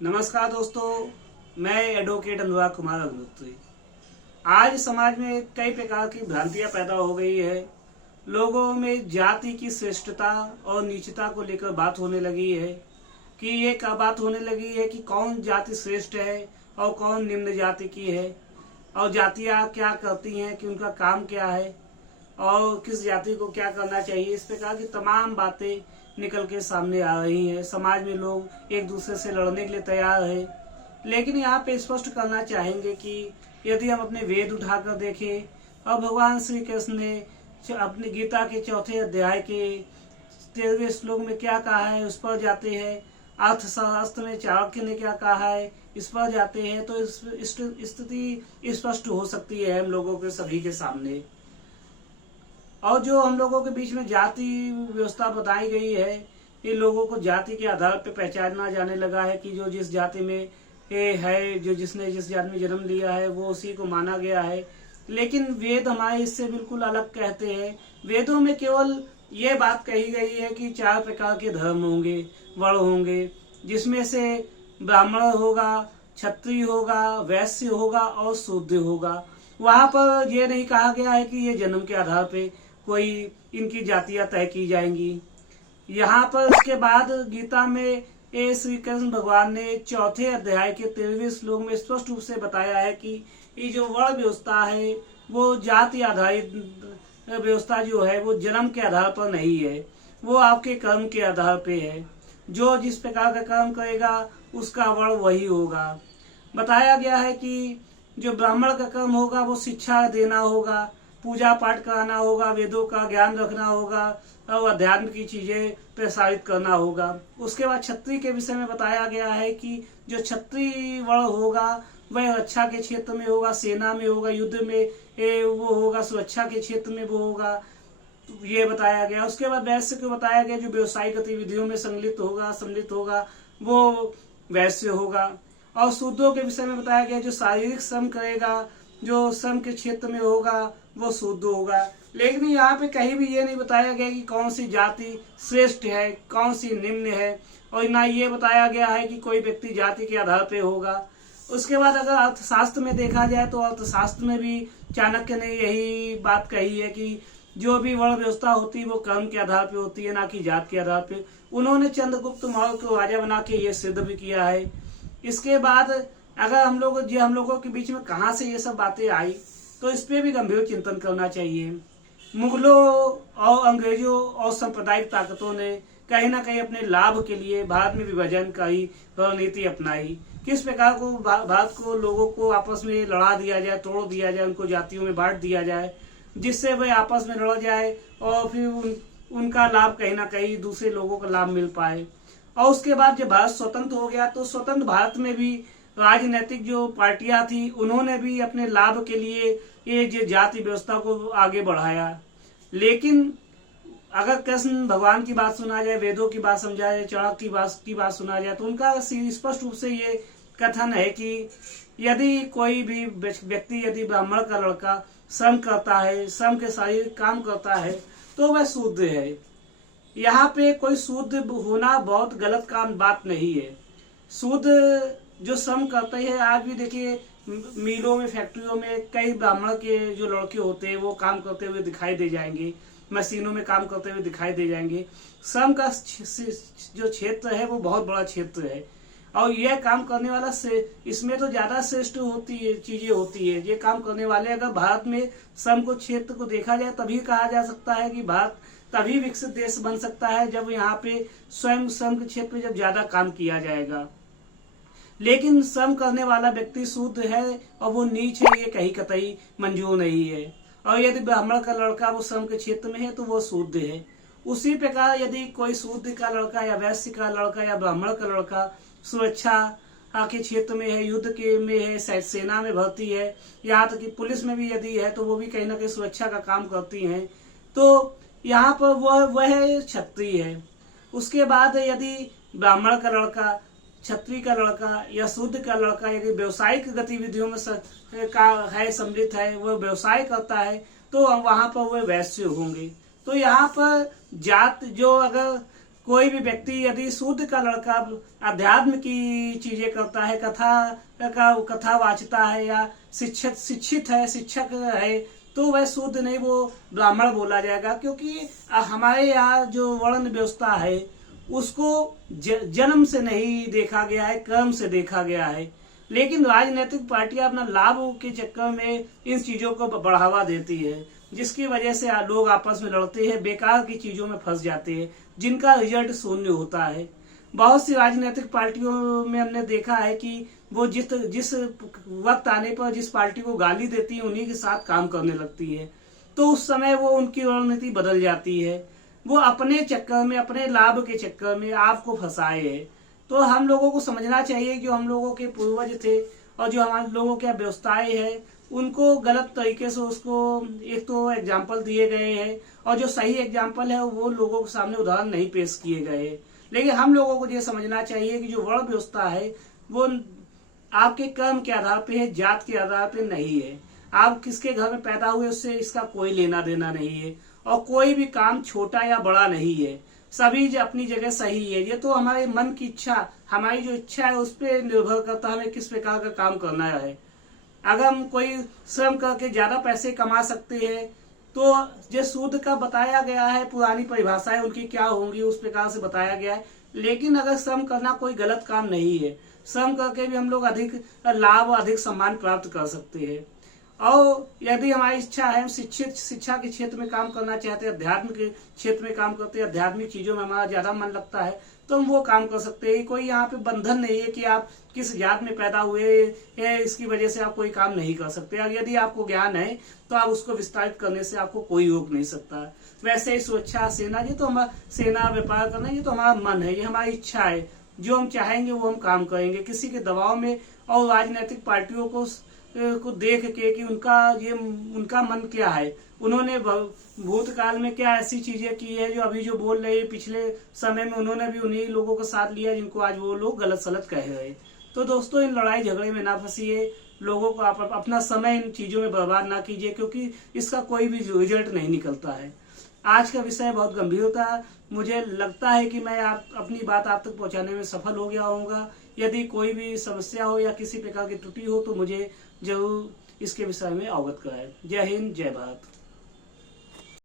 नमस्कार दोस्तों, मैं एडवोकेट अनुराग कुमार अग्निहोत्री। आज समाज में कई प्रकार की भ्रांतियां पैदा हो गई है। लोगों में जाति की श्रेष्ठता और नीचता को लेकर बात होने लगी है कि ये क्या बात होने लगी है कि कौन जाति श्रेष्ठ है और कौन निम्न जाति की है, और जातियां क्या करती हैं, कि उनका काम क्या है और किस जाति को क्या करना चाहिए। इस प्रकार की तमाम बातें निकल के सामने आ रही हैं। समाज में लोग एक दूसरे से लड़ने के लिए तैयार है। लेकिन यहाँ पे स्पष्ट करना चाहेंगे कि यदि हम अपने वेद उठाकर देखें और भगवान श्री कृष्ण ने अपनी गीता के चौथे अध्याय के 13वें श्लोक में क्या कहा है उस पर जाते हैं। अर्थशास्त्र में चाणक्य ने क्या कहा है इस पर जाते हैं, तो स्थिति स्पष्ट हो सकती है हम लोगों के सभी के सामने। और जो हम लोगों के बीच में जाति व्यवस्था बताई गई है, इन लोगों को जाति के आधार पर पहचाना जाने लगा है कि जो जिस जाति में है, जो जिसने जिस जाति में जन्म लिया है वो उसी को माना गया है। लेकिन वेद हमारे इससे बिल्कुल अलग कहते हैं। वेदों में केवल ये बात कही गई है कि 4 प्रकार के धर्म होंगे, वर्ण होंगे, जिसमें से ब्राह्मण होगा, क्षत्रिय होगा, वैश्य होगा और शूद्र होगा। वहां पर यह नहीं कहा गया है कि ये जन्म के आधार पे कोई इनकी जातियां तय की जाएंगी। यहाँ पर उसके बाद गीता में श्री कृष्ण भगवान ने चौथे अध्याय के 13वें श्लोक में स्पष्ट रूप से बताया है कि ये जो वर्ण व्यवस्था है वो जाति आधारित व्यवस्था जो है वो जन्म के आधार पर नहीं है, वो आपके कर्म के आधार पे है। जो जिस प्रकार का कर्म करेगा उसका वर्ण वही होगा। बताया गया है कि जो ब्राह्मण का कर्म होगा वो शिक्षा देना होगा, पूजा पाठ कराना होगा, वेदों का ज्ञान रखना होगा और अध्यात्म की चीजें प्रसारित करना होगा। उसके बाद क्षत्रिय के विषय में बताया गया है कि जो क्षत्रिय वर्ण होगा वह रक्षा के क्षेत्र में होगा, सेना में होगा, युद्ध में वो होगा, सुरक्षा के क्षेत्र में वो होगा, ये बताया गया। उसके बाद वैश्य को बताया गया जो व्यवसायिक गतिविधियों में सम्मिलित होगा वो वैश्य होगा। और शूद्रों के विषय में बताया गया जो शारीरिक श्रम करेगा, जो श्रम के क्षेत्र में होगा वो शूद्र होगा। लेकिन यहाँ पे कहीं भी ये नहीं बताया गया कि कौन सी जाति श्रेष्ठ है, कौन सी निम्न है, और ना ये बताया गया है कि कोई व्यक्ति जाति के आधार पे होगा। उसके बाद अगर अर्थशास्त्र में देखा जाए तो अर्थशास्त्र में भी चाणक्य ने यही बात कही है कि जो भी वर्ण व्यवस्था होती है वो कर्म के आधार पे होती है, ना कि जात के आधार पे। उन्होंने चंद्रगुप्त मौर्य को राजा बना के ये सिद्ध भी किया है। इसके बाद अगर हम लोगों के बीच में कहाँ से ये सब बातें आई, तो इस पे भी गंभीर चिंतन करना चाहिए। मुगलों और अंग्रेजों और सांप्रदायिक ताकतों ने कहीं ना कहीं अपने लाभ के लिए भारत में विभाजन का ही रणनीति अपनाई। किस प्रकार को भारत को लोगों को आपस में लड़ा दिया जाए, तोड़ दिया जाए, उनको जातियों में बांट दिया जाए, जिससे वह आपस में लड़ जाए और फिर उनका लाभ कहीं ना कहीं दूसरे लोगों को लाभ मिल पाए। और उसके बाद जब भारत स्वतंत्र हो गया तो स्वतंत्र भारत में भी राजनीतिक जो पार्टियां थी उन्होंने भी अपने लाभ के लिए ये जो जाति व्यवस्था को आगे बढ़ाया। लेकिन अगर कृष्ण भगवान की बात सुना जाए, वेदों की बात समझा जाए, चाणक्य की बात सुना जाए, तो उनका स्पष्ट रूप से ये कथन है कि यदि कोई भी व्यक्ति, यदि ब्राह्मण का लड़का श्रम करता है, श्रम के शारीरिक काम करता है, तो वह शूद्र है। यहाँ पे कोई शूद्र होना बहुत गलत काम बात नहीं है। शूद्र जो श्रम करते हैं, आज भी देखिए मिलों में, फैक्ट्रियों में कई ब्राह्मण के जो लड़के होते हैं वो काम करते हुए दिखाई दे जाएंगे, मशीनों में काम करते हुए दिखाई दे जाएंगे। श्रम का जो क्षेत्र है वो बहुत बड़ा क्षेत्र है, और यह काम करने वाला से इसमें तो ज्यादा श्रेष्ठ होती है, चीजें होती है। ये काम करने वाले अगर भारत में श्रम को क्षेत्र को देखा जाए तभी कहा जा सकता है कि भारत तभी विकसित देश बन सकता है जब यहाँ पे स्वयं श्रम के क्षेत्र में जब ज्यादा काम किया जाएगा। लेकिन श्रम करने वाला व्यक्ति शूद्र है और वो नीच है, ये कहीं कतई मंजूर नहीं है। और यदि ब्राह्मण का लड़का वो श्रम के क्षेत्र में है तो वो शूद्र है। उसी प्रकार यदि कोई शूद्र का लड़का या वैश्य का लड़का या ब्राह्मण का लड़का सुरक्षा के क्षेत्र में है, युद्ध के में है, सेना में भर्ती है, यहाँ तक कि पुलिस में भी यदि है तो वो भी कहीं ना कहीं सुरक्षा का काम करती है, तो यहाँ पर वह क्षत्रिय है। उसके बाद यदि ब्राह्मण का लड़का, क्षत्रिय का लड़का या शूद्र का लड़का यदि व्यवसायिक गतिविधियों में सम्मिलित है, वह व्यवसाय करता है, तो वहां पर वह वैश्य होंगे। तो यहाँ पर जात जो अगर कोई भी व्यक्ति यदि सूद का लड़का अध्यात्म की चीजें करता है, कथा वाचता है या शिक्षित है, शिक्षक है, तो वह सूद नहीं, वो ब्राह्मण बोला जाएगा। क्योंकि हमारे यहाँ जो वर्ण व्यवस्था है उसको जन्म से नहीं देखा गया है, कर्म से देखा गया है। लेकिन राजनीतिक पार्टियां अपना लाभ के चक्कर में इन चीजों को बढ़ावा देती है, जिसकी वजह से लोग आपस में लड़ते हैं, बेकार की चीजों में फंस जाते हैं, जिनका रिजल्ट शून्य होता है। बहुत सी राजनीतिक पार्टियों में हमने देखा है कि वो जिस वक्त आने पर जिस पार्टी को गाली देती है उन्हीं के साथ काम करने लगती है, तो उस समय वो उनकी रणनीति बदल जाती है। वो अपने चक्कर में, अपने लाभ के चक्कर में आपको फंसाए है। तो हम लोगों को समझना चाहिए कि हम लोगों के पूर्वज थे और जो हमारे लोगों की व्यवस्थाएं है उनको गलत तरीके से उसको एक तो एग्जाम्पल दिए गए हैं, और जो सही एग्जाम्पल है वो लोगों के सामने उदाहरण नहीं पेश किए गए। लेकिन हम लोगों को ये समझना चाहिए कि जो वर्ण व्यवस्था है वो आपके कर्म के आधार पे है, जात के आधार पे नहीं है। आप किसके घर में पैदा हुए उससे इसका कोई लेना देना नहीं है, और कोई भी काम छोटा या बड़ा नहीं है, सभी अपनी जगह सही है। ये तो हमारे मन की इच्छा, हमारी जो इच्छा है उस पर निर्भर करता है हमें किस प्रकार का काम करना है। अगर हम कोई श्रम करके ज्यादा पैसे कमा सकते हैं तो जो सूद का बताया गया है, पुरानी परिभाषाएं उनकी क्या होंगी उस प्रकार से बताया गया है। लेकिन अगर श्रम करना कोई गलत काम नहीं है, श्रम करके भी हम लोग अधिक लाभ, अधिक सम्मान प्राप्त कर सकते हैं। और यदि हमारी इच्छा है, हम शिक्षा के क्षेत्र में काम करना चाहते हैं, अध्यात्म के क्षेत्र में काम करते हैं, आध्यात्मिक चीजों में हमारा ज्यादा मन लगता है, तो हम वो काम कर सकते हैं। कोई यहाँ पे बंधन नहीं है कि आप किस जात में पैदा हुए हैं इसकी वजह से आप कोई काम नहीं कर सकते। और यदि आपको ज्ञान है तो आप उसको विस्तारित करने से आपको कोई रोक नहीं सकता। वैसे ही सुरक्षा, सेना, ये तो हमारा सेना व्यापार करना, ये तो हमारा मन है, ये हमारी इच्छा है। जो हम चाहेंगे वो हम काम करेंगे, किसी के दबाव में। और राजनीतिक पार्टियों को देख के कि उनका मन क्या है, उन्होंने भूतकाल में क्या ऐसी चीजें की है जो अभी जो बोल रहे हैं, पिछले समय में उन्होंने भी उन्हीं लोगों का साथ लिया जिनको आज वो लोग गलत सलत कह रहे हैं। तो दोस्तों, इन लड़ाई झगड़े में ना फंसिए, लोगों को आप अपना समय इन चीजों में बर्बाद ना कीजिए, क्योंकि इसका कोई भी रिजल्ट नहीं निकलता है। आज का विषय बहुत गंभीर था। मुझे लगता है कि मैं अपनी बात आप तक पहुंचाने में सफल हो गया होऊंगा। यदि कोई भी समस्या हो या किसी प्रकार की त्रुटि हो तो मुझे जरूर इसके विषय में अवगत कराएं। जय हिंद, जय भारत।